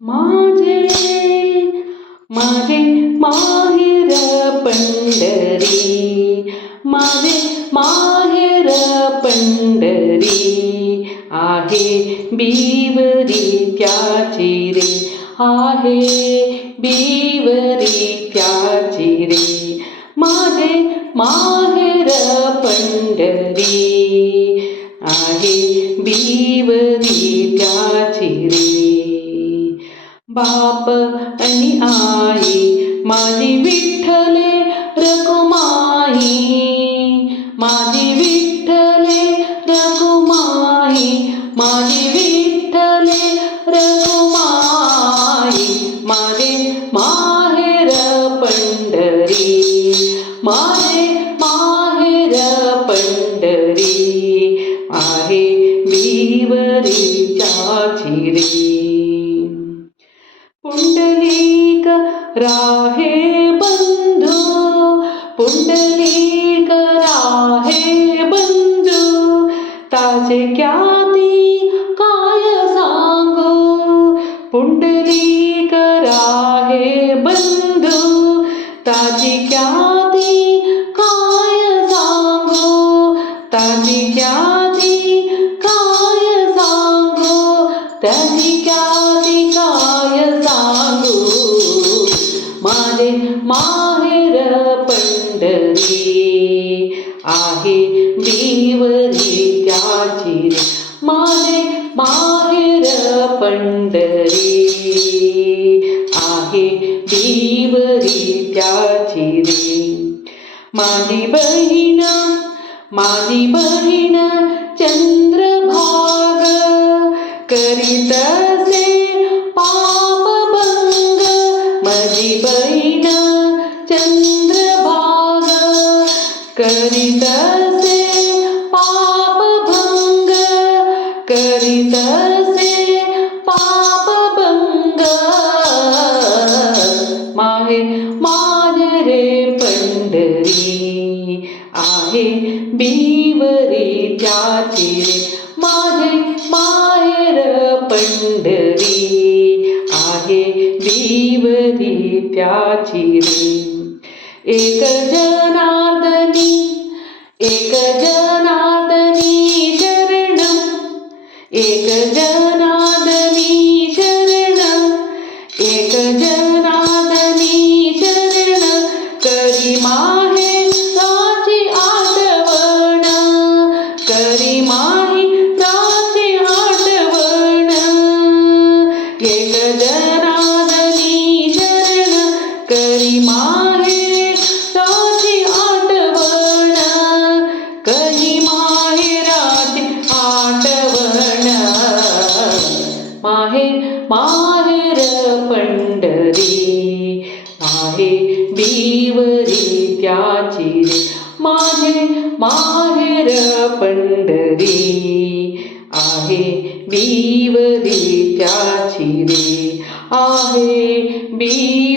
माझे माझे माहेर पंढरी, माझे माहेर पंढरी आहे बिवरी त्याची रे, आहे बिवरी त्याची रे. माझे माहेर पंढरी आहे बिवरी त्याची रे. बाप आणि आई माझी विठ्ठले रखुमाई, माझी विठ्ठले रखुमाई, माझी विठ्ठले रखुमाई. माझे माहेर पंढरी, माझे माहेर पंढरी आहे बिवरीची रे. पुंडलिक राहे बंधू, पुंडलिक राहे बंधू, ताजे ख्याती काय सांगू. पुंडलिक राहे बंधू, ताजी ख्याती काय सांगू, ताजी ख्याती काय सांगू, ताजी ख्याती काय सांगू. माझे माहेर पंढरी आहे बिवरी त्याची रे. माझे माहेर पंढरी आहे बिवरी त्याची रे. माझी बहीण, माझी बहीण चंद्रभाग करीत असे पापभंग. माझी बहीण चंद्रभाग करीत असे पापभंग, करीत असे पापभंग. माझे रे पंढरी आहे बिवरी त्याची रे. माझे माहेर पंढरी आहे बिवरी त्याची रे. एक जनार्दनी, एक जनार्दनी शरणं, एक जनार्दनी शरणं, एक जनार्दनी शरणं. करी माहेराची आठवण, करी माहेराची आठवण. एक जनार्दनी शरणं, करी माहेराची आठवण, करी माहेराची आठवण. माहेर पंढरी आहे बिवरी त्याची रे. माझे माहेर पंढरी आहे बिवरी त्याची रे, आहे बिवरी